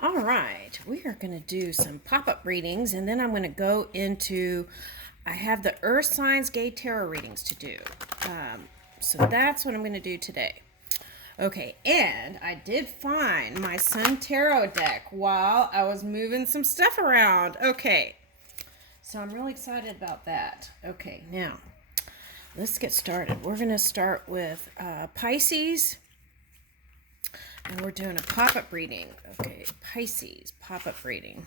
All right, we are going to do some pop-up readings, and then I'm going to go into, I have the Earth Signs Gay Tarot readings to do. So that's what I'm going to do today. Okay, and I did find my Sun Tarot deck while I was moving some stuff around. Okay, so I'm really excited about that. Okay, now, let's get started. We're going to start with Pisces. And we're doing a pop-up reading. Okay, Pisces, pop-up reading.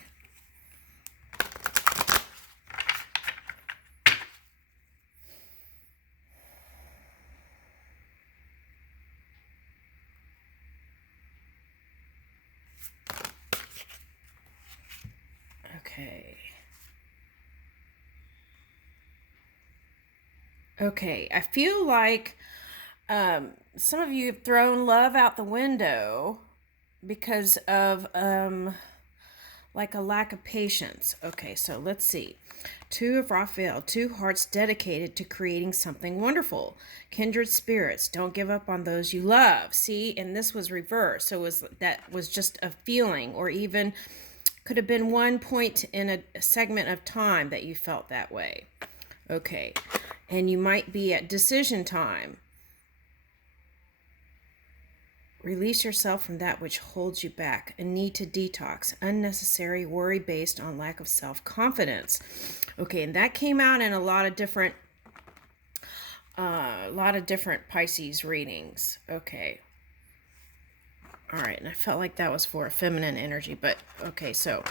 Okay. Okay, I feel like some of you have thrown love out the window because of like a lack of patience. Okay, so let's see. Two of Raphael, two hearts dedicated to creating something wonderful. Kindred spirits, don't give up on those you love. See, and this was reversed. So that was just a feeling, or even could have been one point in a segment of time that you felt that way. Okay, and you might be at decision time. Release yourself from that which holds you back. A need to detox. Unnecessary worry based on lack of self-confidence. Okay, and that came out in a lot of different Pisces readings. Okay. All right, and I felt like that was for a feminine energy, but okay, so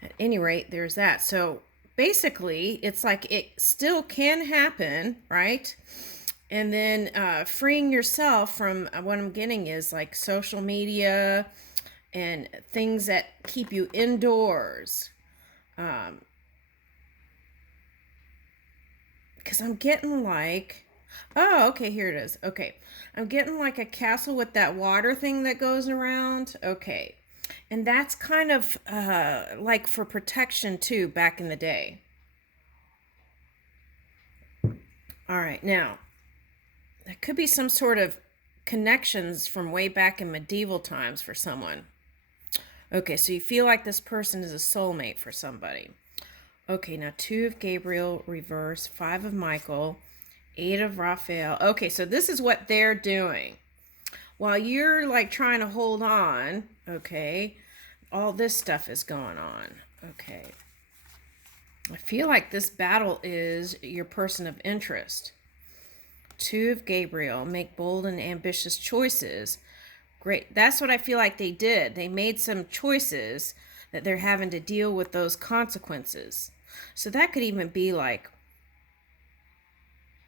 at any rate, there's that. So basically, it's like it still can happen, right? And then freeing yourself from what I'm getting is like social media and things that keep you indoors. Because I'm getting like, oh, okay, here it is. Okay, I'm getting like a castle with that water thing that goes around. Okay, and that's kind of like for protection too back in the day. All right, now that could be some sort of connections from way back in medieval times for someone. Okay, so you feel like this person is a soulmate for somebody. Okay, now two of Gabriel reverse, five of Michael, eight of Raphael. Okay, so this is what they're doing. While you're like trying to hold on, okay, all this stuff is going on. Okay. I feel like this battle is your person of interest. Two of Gabriel, make bold and ambitious choices. Great. That's what I feel like they did. They made some choices that they're having to deal with those consequences. So that could even be like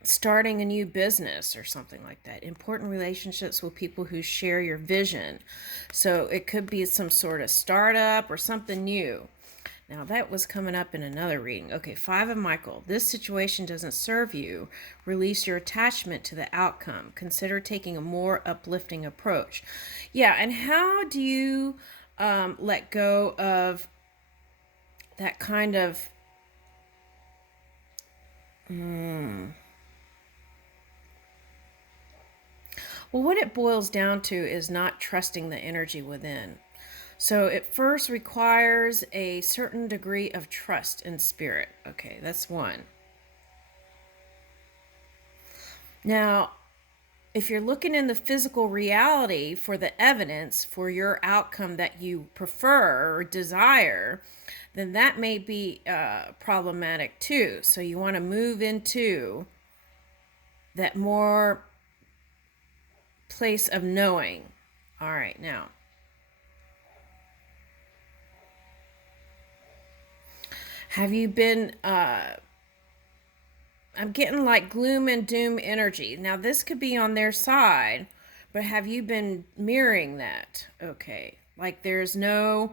starting a new business or something like that. Important relationships with people who share your vision. So it could be some sort of startup or something new. Now that was coming up in another reading. Okay, five of Michael. This situation doesn't serve you. Release your attachment to the outcome. Consider taking a more uplifting approach. Yeah, and how do you let go of that kind of well, what it boils down to is not trusting the energy within. So it first requires a certain degree of trust in spirit. Okay, that's one. Now, if you're looking in the physical reality for the evidence for your outcome that you prefer or desire, then that may be problematic too. So you want to move into that more place of knowing. All right, now. Have you been, I'm getting like gloom and doom energy. Now, this could be on their side, but have you been mirroring that? Okay. Like there's no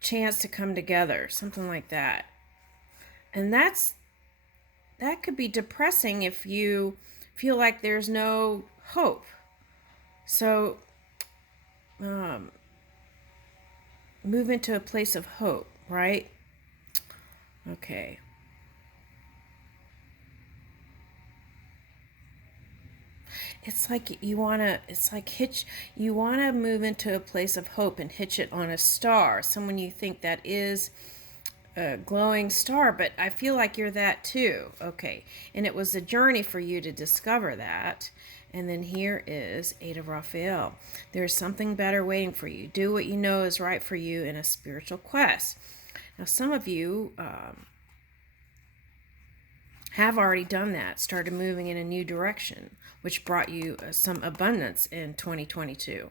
chance to come together, something like that. And that could be depressing if you feel like there's no hope. So, move into a place of hope, right? Okay. it's like you want to, it's like you want to move into a place of hope and hitch it on a star, someone you think that is a glowing star, but I feel like you're that too. Okay. And it was a journey for you to discover that. And then here is Eight of Raphael. There's something better waiting for you. Do what you know is right for you in a spiritual quest. Now, some of you have already done that, started moving in a new direction, which brought you some abundance in 2022.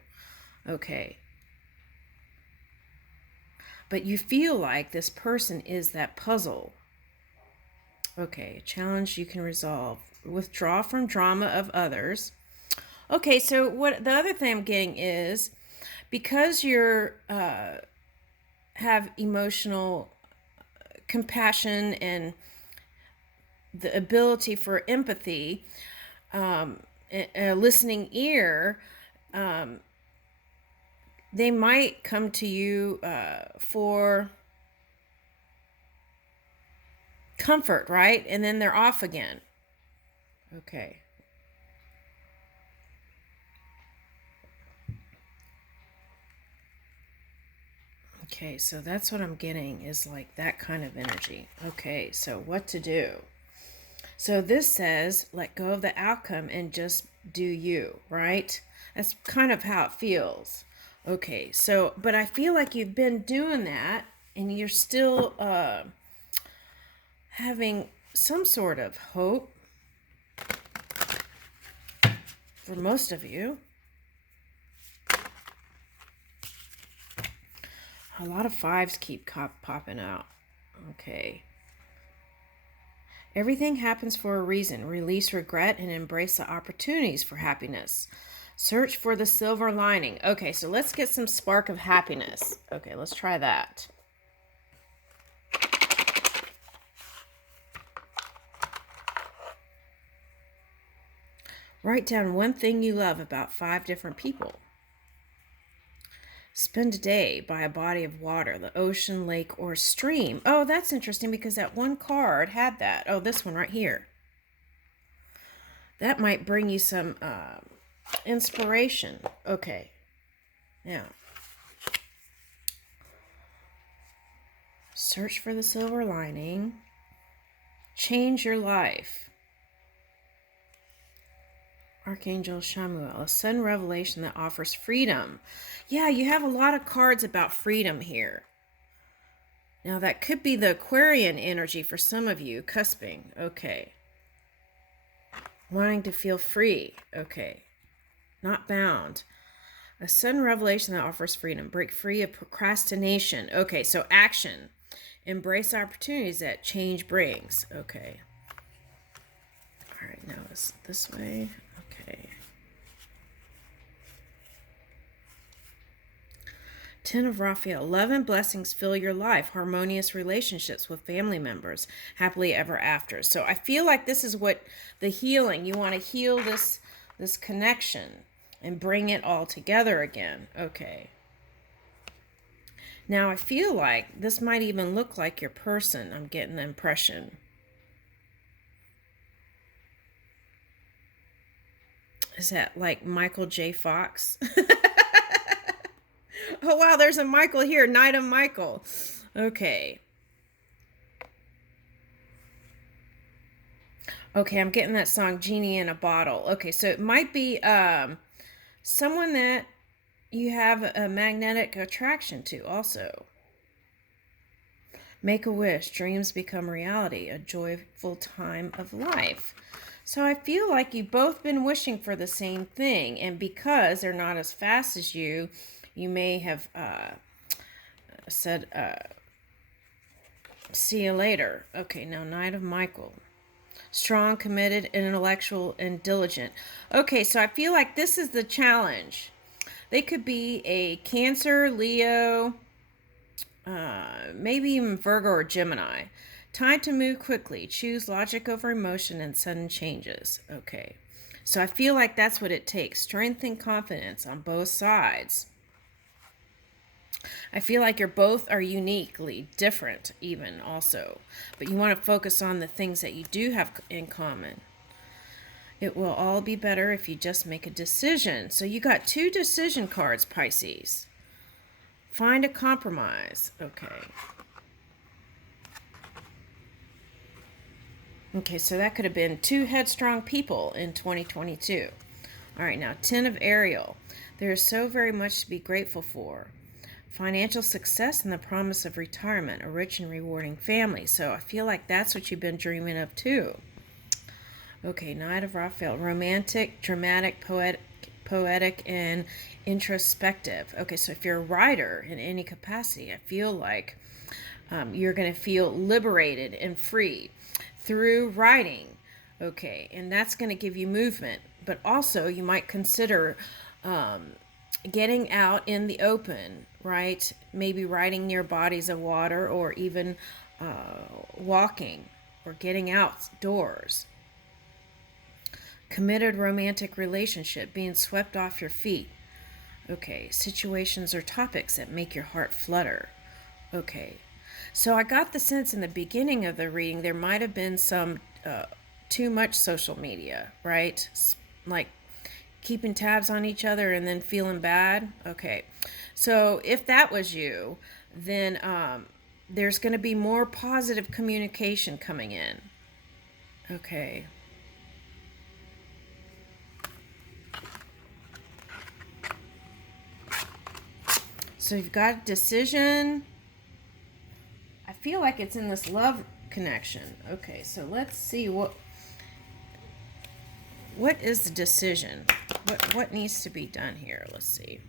Okay. But you feel like this person is that puzzle. Okay, a challenge you can resolve. Withdraw from drama of others. Okay, so what the other thing I'm getting is, because you're have emotional compassion and the ability for empathy, a listening ear, they might come to you for comfort, right? And then they're off again. Okay. Okay, so that's what I'm getting, is like that kind of energy. Okay, so what to do? So this says, let go of the outcome and just do you, right? That's kind of how it feels. Okay, so, but I feel like you've been doing that and you're still having some sort of hope for most of you. A lot of fives keep popping out. Okay. Everything happens for a reason. Release regret and embrace the opportunities for happiness. Search for the silver lining. Okay, so let's get some spark of happiness. Okay, let's try that. Write down one thing you love about 5 different people. Spend a day by a body of water, the ocean, lake, or stream. Oh, that's interesting because that one card had that. Oh, this one right here. That might bring you some inspiration. Okay. Now, search for the silver lining. Change your life. Archangel Shamuel, a sudden revelation that offers freedom. Yeah, you have a lot of cards about freedom here. Now, that could be the Aquarian energy for some of you, cusping. Okay. Wanting to feel free. Okay. Not bound. A sudden revelation that offers freedom. Break free of procrastination. Okay, so action. Embrace opportunities that change brings. Okay. All right, now it's this way. Okay. 10 of Raphael. Love and blessings fill your life. Harmonious relationships with family members. Happily ever after. So I feel like this is what the healing. You want to heal this connection and bring it all together again. Okay. Now I feel like this might even look like your person. I'm getting the impression. Is that like Michael J. Fox? Oh, wow, there's a Michael here. Knight of Michael. Okay. Okay, I'm getting that song, Genie in a Bottle. Okay, so it might be someone that you have a magnetic attraction to also. Make a wish. Dreams become reality. A joyful time of life. So I feel like you've both been wishing for the same thing. And because they're not as fast as you may have said, see you later. Okay, now Knight of Michael. Strong, committed, intellectual, and diligent. Okay, so I feel like this is the challenge. They could be a Cancer, Leo, maybe even Virgo or Gemini. Time to move quickly. Choose logic over emotion and sudden changes. Okay. So I feel like that's what it takes. Strength and confidence on both sides. I feel like you're both are uniquely different even also. But you want to focus on the things that you do have in common. It will all be better if you just make a decision. So you got 2 decision cards, Pisces. Find a compromise. Okay. Okay, so that could have been 2 headstrong people in 2022. All right, now 10 of Ariel. There is so very much to be grateful for. Financial success and the promise of retirement, a rich and rewarding family. So I feel like that's what you've been dreaming of too. Okay, Knight of Raphael. Romantic, dramatic, poetic, and introspective. Okay, so if you're a writer in any capacity, I feel like you're going to feel liberated and free through writing. Okay, and that's going to give you movement. But also, you might consider getting out in the open, right? Maybe riding near bodies of water, or even walking or getting outdoors. Committed romantic relationship, being swept off your feet. Okay, situations or topics that make your heart flutter. Okay, so I got the sense in the beginning of the reading there might have been some too much social media, right? Like keeping tabs on each other and then feeling bad. Okay, so if that was you, then there's going to be more positive communication coming in. Okay. So you've got a decision. I feel like it's in this love connection. Okay, so let's see what is the decision? What needs to be done here? Let's see.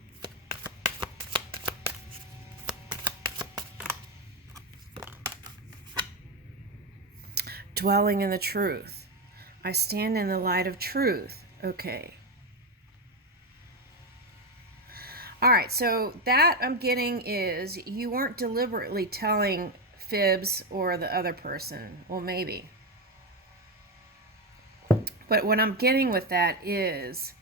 Dwelling in the truth. I stand in the light of truth. Okay. All right, so that I'm getting is you weren't deliberately telling fibs or the other person. Well, maybe. But what I'm getting with that is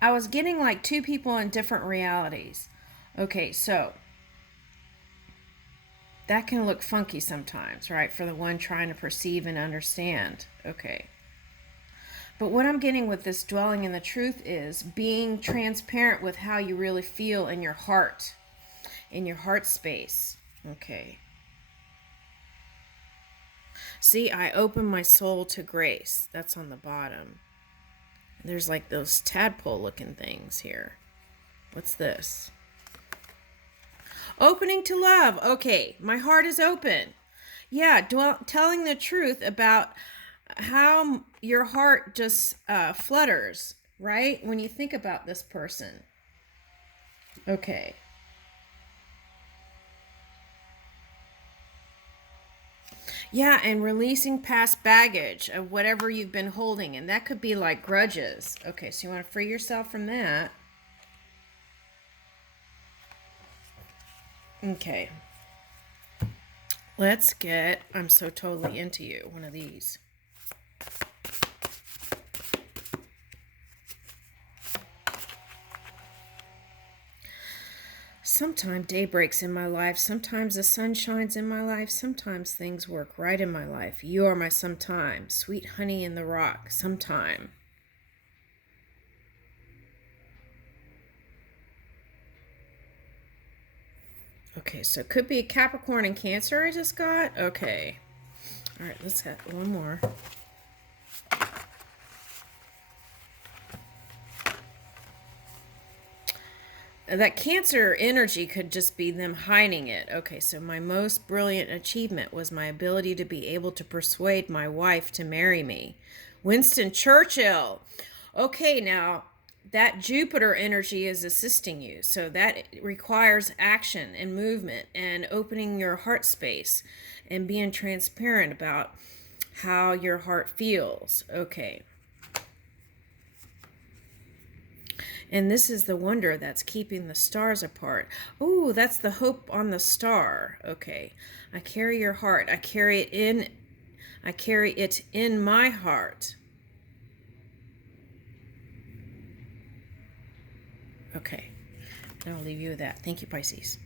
I was getting like 2 people in different realities. Okay, so that can look funky sometimes, right? For the one trying to perceive and understand. Okay. But what I'm getting with this dwelling in the truth is being transparent with how you really feel in your heart space. Okay. See, I open my soul to grace. That's on the bottom. There's like those tadpole looking things here. What's this? Opening to love. Okay, my heart is open. Yeah, telling the truth about how your heart just flutters, right? When you think about this person. Okay. Yeah, and releasing past baggage of whatever you've been holding. And that could be like grudges. Okay, so you want to free yourself from that. Okay. Let's get I'm so totally into you. One of these. Sometimes day breaks in my life. Sometimes the sun shines in my life. Sometimes things work right in my life. You are my sometime. Sweet honey in the rock. Sometime. Okay, so it could be Capricorn and Cancer I just got. Okay. All right, let's get one more. That Cancer energy could just be them hiding it. Okay, so my most brilliant achievement was my ability to be able to persuade my wife to marry me. Winston Churchill. Okay, now that Jupiter energy is assisting you. So that requires action and movement and opening your heart space and being transparent about how your heart feels. Okay. And this is the wonder that's keeping the stars apart. Oh, that's the hope on the star. Okay. I carry your heart. I carry it in my heart. Okay. And I'll leave you with that. Thank you, Pisces.